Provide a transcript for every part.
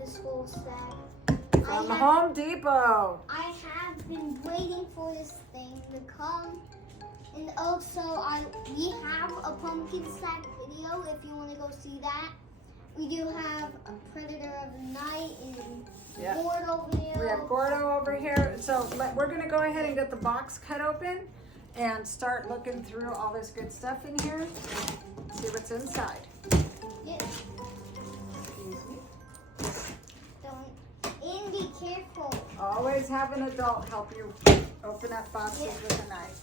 the school set. From Home Depot. I have been waiting for this thing to come. And also, we have a pumpkin sack video if you want to go see that. We do have a Predator of the Night and Gordo over here. We have Gordo over here. So we're going to go ahead and get the box cut open and start looking through all this good stuff in here. See what's inside. Yes. Excuse me. And be careful. Always have an adult help you open up boxes with a knife.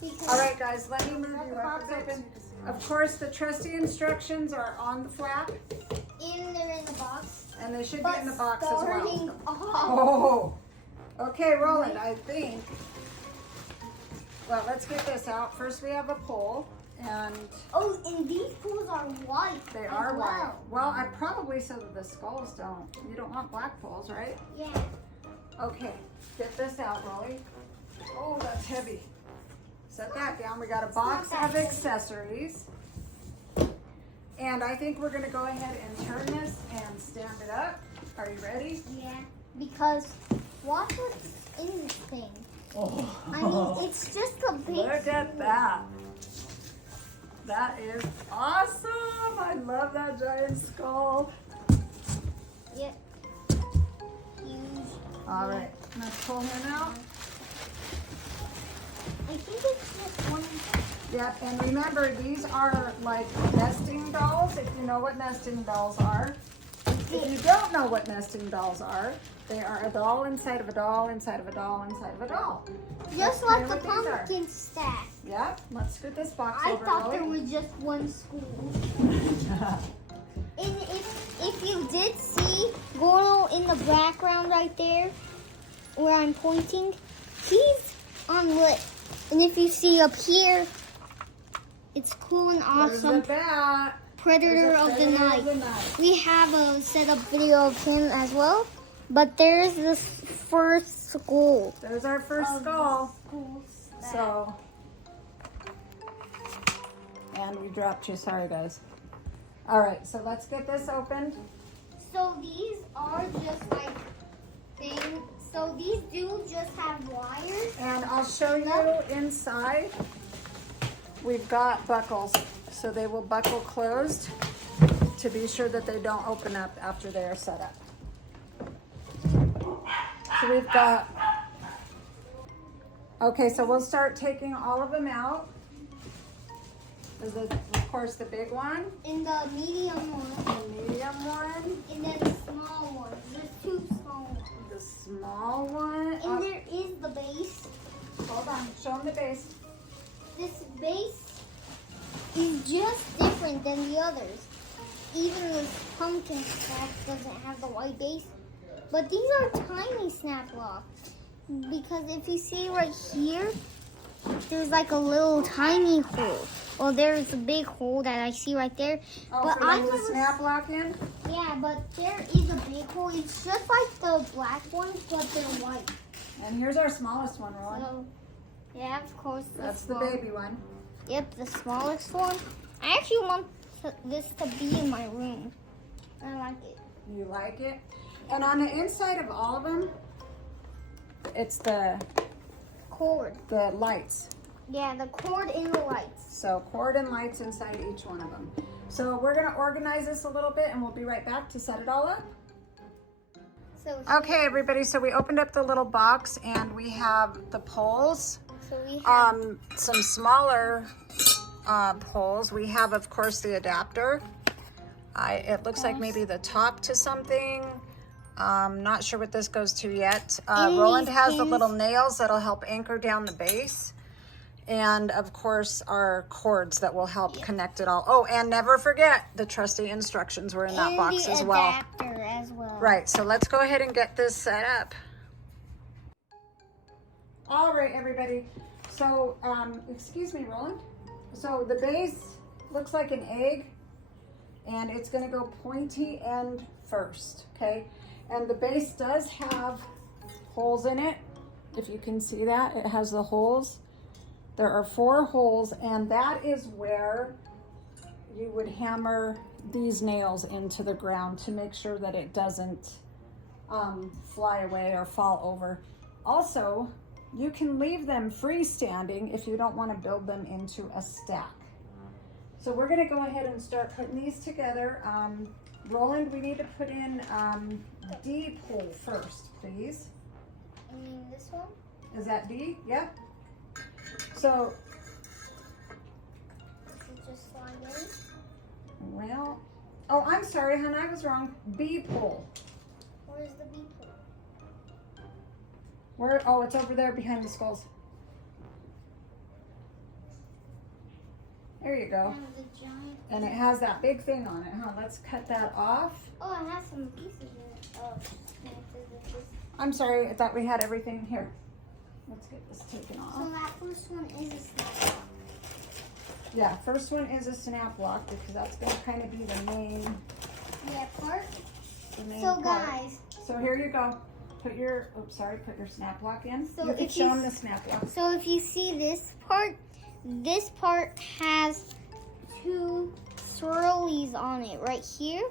Because All right, guys, let me move you up a bit. Of course, the trusty instructions are on the flap. And they're in the box. And they should be in the box as well. Starting off. Oh, okay, Roland, I think. Well, let's get this out. First, we have a pole, and Oh, and these poles are white. they as are white. well. Well, I probably so that the skulls don't. You don't want black poles, right? Yeah. Okay, get this out, Rolly. Oh, that's heavy. Set that down. We got a box of accessories. And I think we're gonna go ahead and turn this and stand it up. Are you ready? Yeah. Because watch what's in this thing. Oh. I mean, it's just a big. Look at that. That is awesome. I love that giant skull. Yep. Huge. All right, let's pull him out. I think it's just one. Yep, and remember, these are like nesting dolls, if you know what nesting dolls are. If you don't know what nesting dolls are, they are a doll inside of a doll, inside of a doll, inside of a doll. Just That's like kinda the what these are. pumpkin stack. Yep, let's scoot this box I over, thought there Lily. was just one school. And if you did see Gordo in the background right there, where I'm pointing, he's on lit. And if you see up here, it's cool and There's awesome. the bat. Predator There's a of the Predator Night. of the Night. We have a setup video of him as well. But there's this first school. There's our first skull. So, and we dropped you. Sorry, guys. All right, so let's get this opened. So these are just like things. So these do just have wires. And I'll show you inside. We've got buckles, so they will buckle closed to be sure that they don't open up after they are set up. So we've got, okay, so we'll start taking all of them out. There's, of course, the big one, And the medium one. the medium one, And then the small one. There's two small ones. the small one. And there is the base. Hold on, show them the base. This base is just different than the others. Even this pumpkin stack doesn't have the white base. But these are tiny snap locks. Because if you see right here, there's like a little tiny hole. Well, there's a big hole that I see right there. Oh, But for them to never- snap lock in? Yeah, but there is a big hole. It's just like the black ones, but they're white. And here's our smallest one, Roland. So, yeah, of course. That's the small- baby one. Yep, the smallest one. I actually want this to be in my room. I like it. You like it? And on the inside of all of them, it's the Cord. lights. Yeah, the cord and the lights. So cord and lights inside each one of them. So we're gonna organize this a little bit and we'll be right back to set it all up. So, Okay, everybody, so we opened up the little box and we have the poles. so we have Some smaller poles. We have, of course, the adapter. It looks like maybe the top to something. Not sure what this goes to yet. And Roland these has the pins. little nails that'll help anchor down the base. And of course, our cords that will help connect it all. Oh, and never forget the trusty instructions were in that box the as well. adapter as well. Right, so let's go ahead and get this set up. All right, everybody. So, excuse me, Roland. So the base looks like an egg, and it's gonna go pointy end first, okay? And the base does have holes in it. If you can see that, it has the holes. There are 4 holes, and that is where you would hammer these nails into the ground to make sure that it doesn't fly away or fall over. Also, you can leave them freestanding if you don't want to build them into a stack. So we're going to go ahead and start putting these together. Roland, we need to put in D pole first, please. You mean this one? Is that D? Yep. So, Does it just slide in? well, oh, I'm sorry, hon, I was wrong. B pole. Where's the B pole? Where? Oh, it's over there behind the skulls. There you go. And the giant. And it has that big thing on it, huh? Let's cut that off. Oh, it has some pieces in it. Oh, connected with this. I'm sorry, I thought we had everything here. Let's get this taken off. So that first one is a snap. Yeah, first one is a snap lock because that's going to kind of be the main Part. part. Guys. So here you go. Put your, put your snap lock in. So you can if show you them the snap lock. So if you see this part has two swirlies on it right here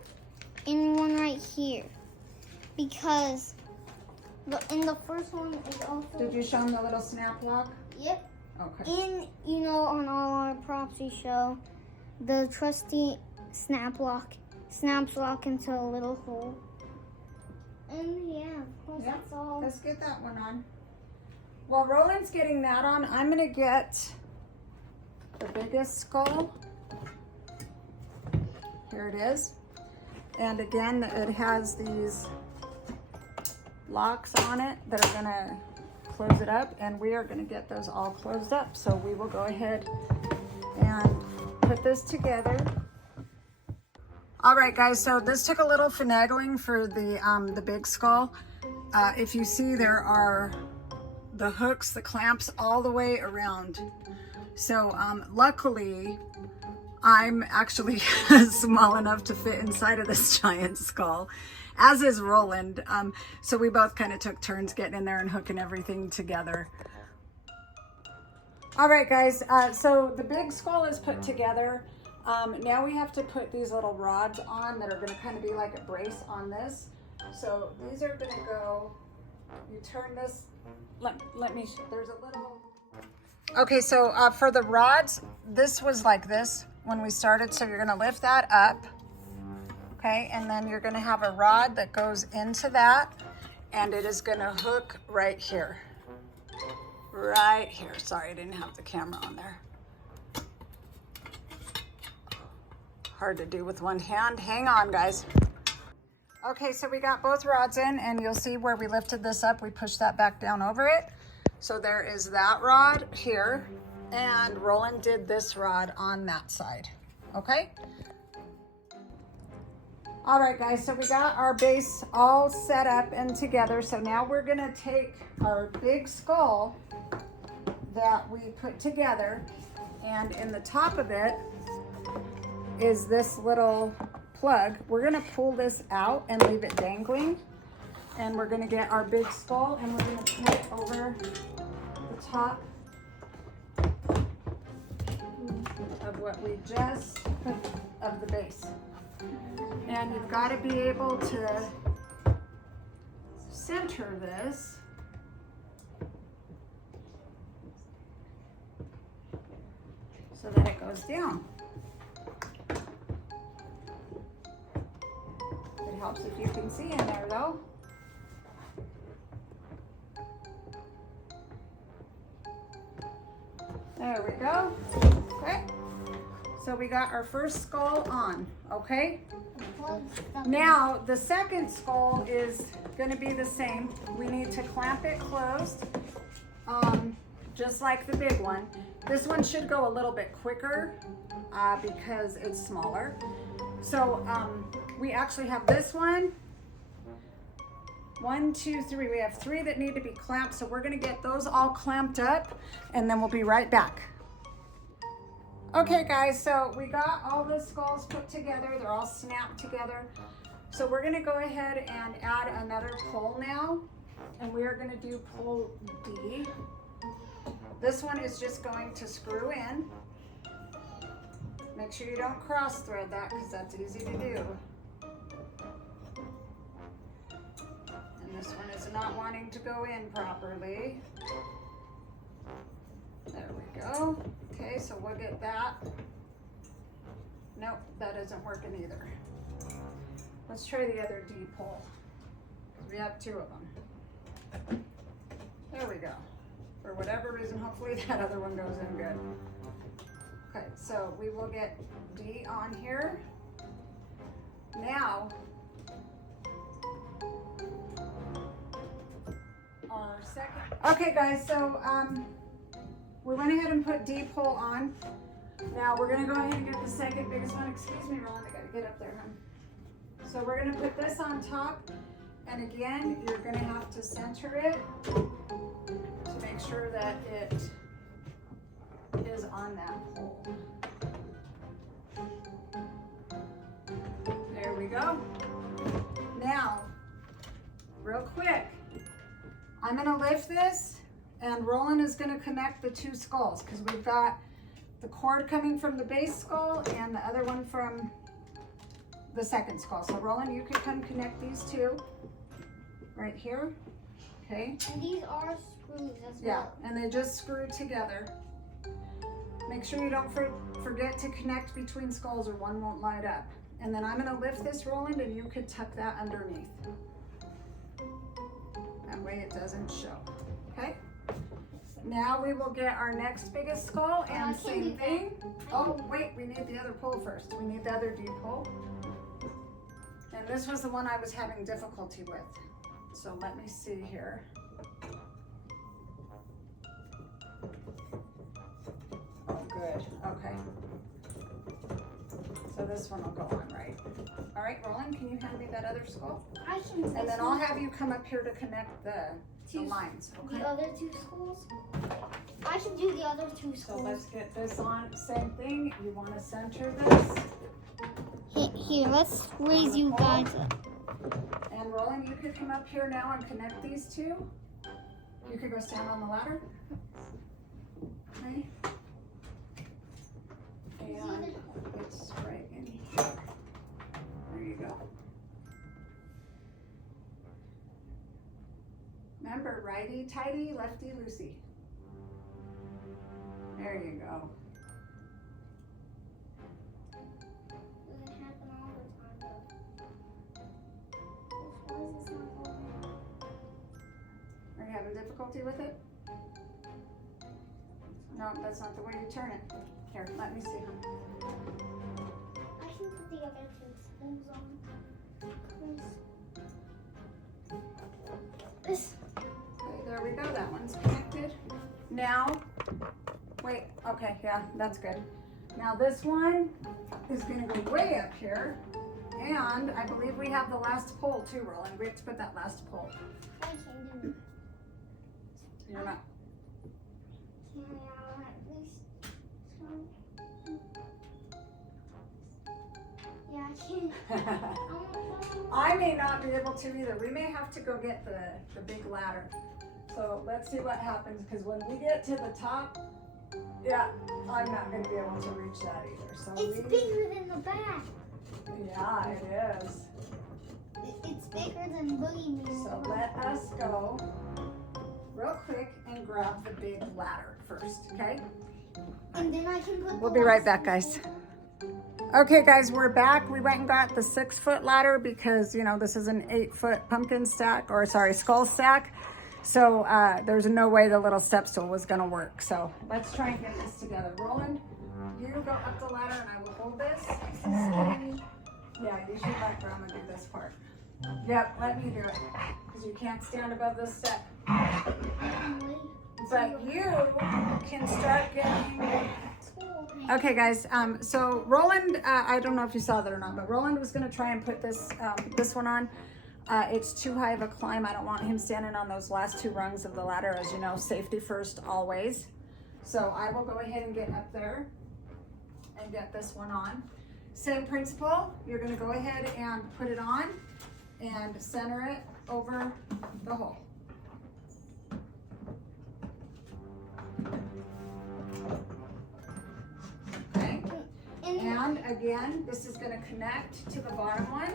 and one right here. Because in the first one is also... Did you show them the little snap lock? Yep. Okay. And, you know, on all our props we show the trusty snaps lock into a little hole. And yeah, of course, Yeah. that's all. Let's get that one on. While Roland's getting that on, I'm going to get the biggest skull. Here it is. And again, it has these locks on it that are going to close it up, and we are going to get those all closed up. So we will go ahead and put this together. All right, guys, so this took a little finagling for the big skull. If you see, there are the hooks, the clamps all the way around. So luckily, I'm actually small enough to fit inside of this giant skull, as is Roland. So we both kind of took turns getting in there and hooking everything together. All right, guys, so the big skull is put together. Now we have to put these little rods on that are going to kind of be like a brace on this. So these are going to go, you turn this, let me, there's a little. Okay, so for the rods, this was like this when we started. So you're going to lift that up. Okay, and then you're going to have a rod that goes into that, and it is going to hook right here. Right here. Sorry, I didn't have the camera on there. Hard to do with one hand. Hang on, guys. Okay, so we got both rods in, and you'll see where we lifted this up, we pushed that back down over it. So there is that rod here, and Roland did this rod on that side. Okay? All right, guys, so we got our base all set up and together. So now we're gonna take our big skull that we put together, and in the top of it is this little plug. We're gonna pull this out and leave it dangling, and we're gonna get our big skull and we're gonna put it over the top of what we just put of the base. And you've got to be able to center this so that it goes down. It helps if you can see in there though. There we go. Okay. So we got our first skull on, okay? Now the second skull is going to be the same. We need to clamp it closed, just like the big one. This one should go a little bit quicker because it's smaller. So we actually have this one. 1, 2, 3. We have 3 that need to be clamped. So we're going to get those all clamped up, and then we'll be right back. Okay, guys, so we got all the skulls put together. They're all snapped together. So we're going to go ahead and add another pole now, and we are going to do pole D. This one is just going to screw in. Make sure you don't cross thread that because that's easy to do. And this one is not wanting to go in properly. There we go. Okay, so we'll get that. Nope, that isn't working either. Let's try the other D pole. We have 2 of them. There we go. For whatever reason, hopefully that other one goes in good. Okay, so we will get D on here. Now, our second. Okay guys, so we went ahead and put D pole on. Now we're gonna go ahead and get the second biggest one. Excuse me, Roland, I gotta get up there, hon. So we're gonna put this on top. And again, you're gonna have to center it to make sure that it is on that pole. There we go. Now, real quick, I'm gonna lift this and Roland is gonna connect the 2 skulls because we've got the cord coming from the base skull and the other one from the second skull. So Roland, you could come connect these 2 right here. Okay. And these are screws as well. Yeah, and they just screw together. Make sure you don't forget to connect between skulls or one won't light up. And then I'm gonna lift this, Roland, and you could tuck that underneath. That way it doesn't show, okay? Now we will get our next biggest skull and same thing. Oh, wait, we need the other pole first. We need the other D pole. And this was the one I was having difficulty with. So let me see here. Oh, good, okay. So this one will go on right. All right, Roland, can you hand me that other skull? I can. And then I'll have you come up here to connect the lines, okay? The other 2 skulls? I should do the other 2 So skulls. let's get this on, same thing, you wanna center this. Here, let's raise you guys up. And Roland, you could come up here now and connect these 2. You could go stand on the ladder. Okay. And it's right in here. There you go. Remember, righty tighty, lefty loosey. There you go. Doesn't happen all the time, though. Why is this not going? Are you having difficulty with it? No, that's not the way you turn it. Here, let me see, huh? I can put the other 2 spoons on. This. Okay, there we go, that one's connected. Now, wait, okay, yeah, that's good. Now this one is gonna go way up here. And I believe we have the last pole too, Roland. We have to put that last pole. I can do. You're not. Can I at least yeah, I can. I may not be able to either. We may have to go get the big ladder. So let's see what happens, because when we get to the top, yeah, I'm not going to be able to reach that either. So It's bigger than the back. Yeah, it is. It's bigger than Boogie Man. So let us go real quick and grab the big ladder first, okay? And then I can put. We'll be right back, guys. Okay, guys, we're back. We went and got the 6-foot ladder because, you know, this is an 8-foot pumpkin stack, or sorry, skull stack. So there's no way the little step stool was gonna work. So let's try and get this together. Roland, you go up the ladder and I will hold this. Yeah, you should let Grandma do this part. Yep, let me do it, because you can't stand above this step. But you can start getting. Okay, guys. So Roland, I don't know if you saw that or not, but Roland was gonna try and put this this one on. It's too high of a climb. I don't want him standing on those last 2 rungs of the ladder. As you know, safety first always. So I will go ahead and get up there and get this one on. Same principle. You're gonna go ahead and put it on and center it over the hole. Okay. And And again, this is going to connect to the bottom one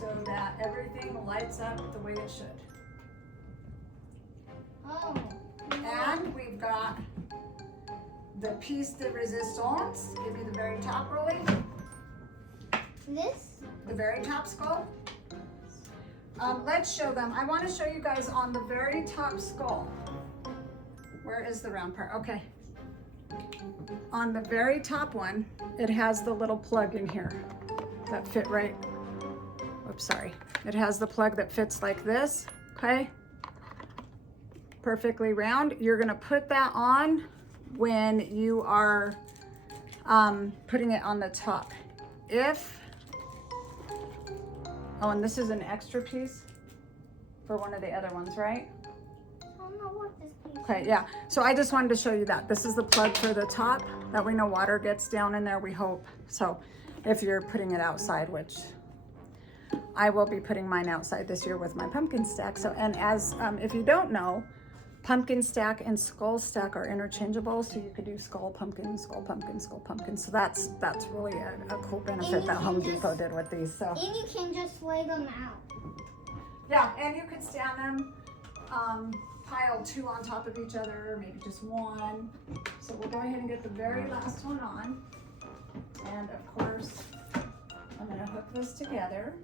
so that everything lights up the way it should. Oh. And we've got the piece de resistance. Give me the very top, Rolly. This? The very top skull. Let's show them. I want to show you guys on the very top skull. Where is the round part? Okay. On the very top one, it has the little plug in here that fit right. Oops, sorry. It has the plug that fits like this, okay? Perfectly round. You're gonna put that on when you are putting it on the top. Oh, and this is an extra piece for one of the other ones, right? I don't know what this piece is. Okay, yeah. So I just wanted to show you that. This is the plug for the top. That way no water gets down in there, we hope. So if you're putting it outside, which I will be putting mine outside this year with my pumpkin stack. So, and as, if you don't know, pumpkin stack and skull stack are interchangeable. So you could do skull, pumpkin, skull, pumpkin, skull, pumpkin. So that's really a cool benefit that Home Depot did with these. So. And you can just lay them out. Yeah, and you could stand them, pile two on top of each other, or maybe just one. So we'll go ahead and get the very last one on. And of course, I'm gonna hook this together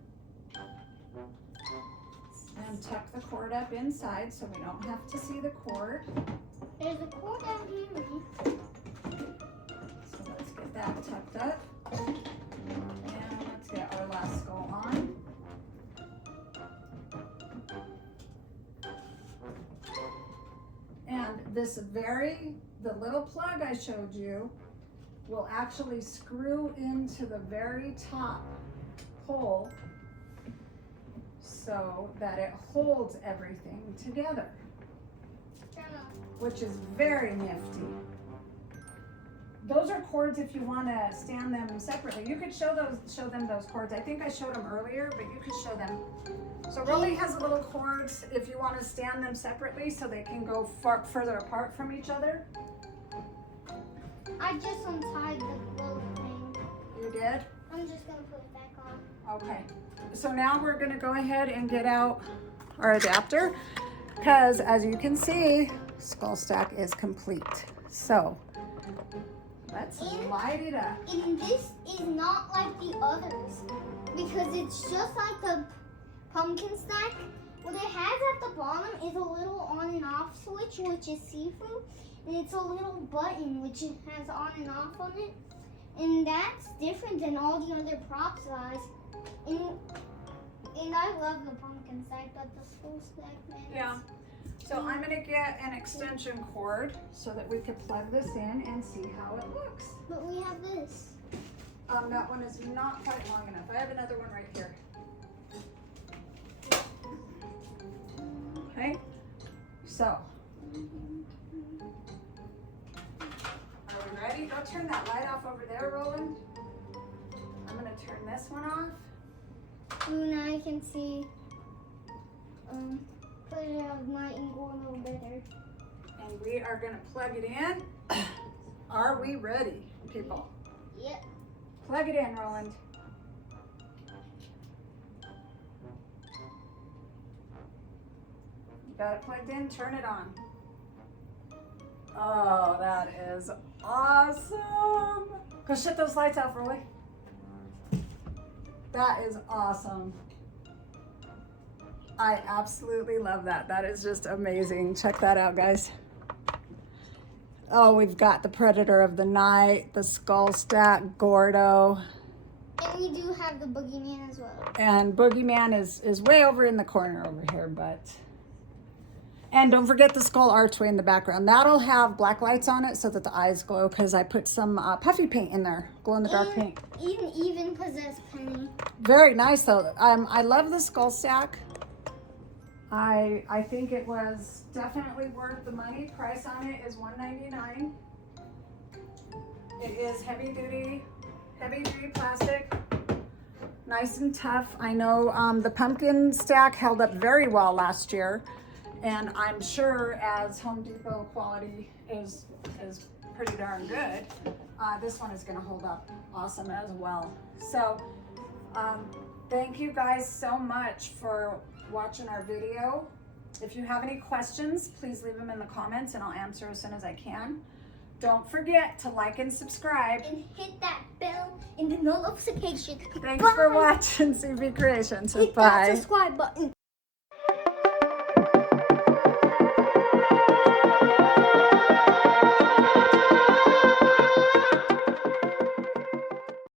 and tuck the cord up inside so we don't have to see the cord. There's a cord down here. So let's get that tucked up. And let's get our last skull on. And the little plug I showed you will actually screw into the very top hole so that it holds everything together, which is very nifty. Those are cords if you want to stand them separately. You could show them those cords. I think I showed them earlier, but you could show them. So Rolly has little cords if you want to stand them separately so they can go further apart from each other. I just untied the little thing. You did? I'm just gonna put it back on. Okay. So now we're going to go ahead and get out our adapter because as you can see, skull stack is complete. So let's light it up. And this is not like the others because it's just like the pumpkin stack. What it has at the bottom is a little on and off switch, which is see-through, and it's a little button which has on and off on it. And that's different than all the other props, guys. And I love the pumpkin stack, but the skull stack, man. Yeah. So I'm going to get an extension cord so that we can plug this in and see how it looks. But we have this. That one is not quite long enough. I have another one right here. Okay. So. Are we ready? Go turn that light off over there, Roland. I'm going to turn this one off. Ooh, now I can see. Put it out of night and go a little better. And we are going to plug it in. Are we ready, people? Yep. Plug it in, Roland. You got it plugged in, turn it on. Oh, that is awesome. Go shut those lights off, Rolly. That is awesome. I absolutely love that. That is just amazing. Check that out, guys. Oh, we've got the Predator of the Night, the Skull Stack, Gordo. And we do have the Boogeyman as well. And Boogeyman is way over in the corner over here, but... And don't forget the skull archway in the background. That'll have black lights on it so that the eyes glow because I put some puffy paint in there, glow-in-the-dark paint. Even possessed Penny. Very nice though. I love the skull stack. I think it was definitely worth the money. Price on it is $1.99. It is heavy duty plastic. Nice and tough. I know the pumpkin stack held up very well last year. And I'm sure as Home Depot quality is pretty darn good, this one is going to hold up awesome as well. So thank you guys so much for watching our video. If you have any questions, please leave them in the comments and I'll answer as soon as I can. Don't forget to like and subscribe. And hit that bell and the notification. Thanks for watching CB Creations. Hit that Bye. subscribe button.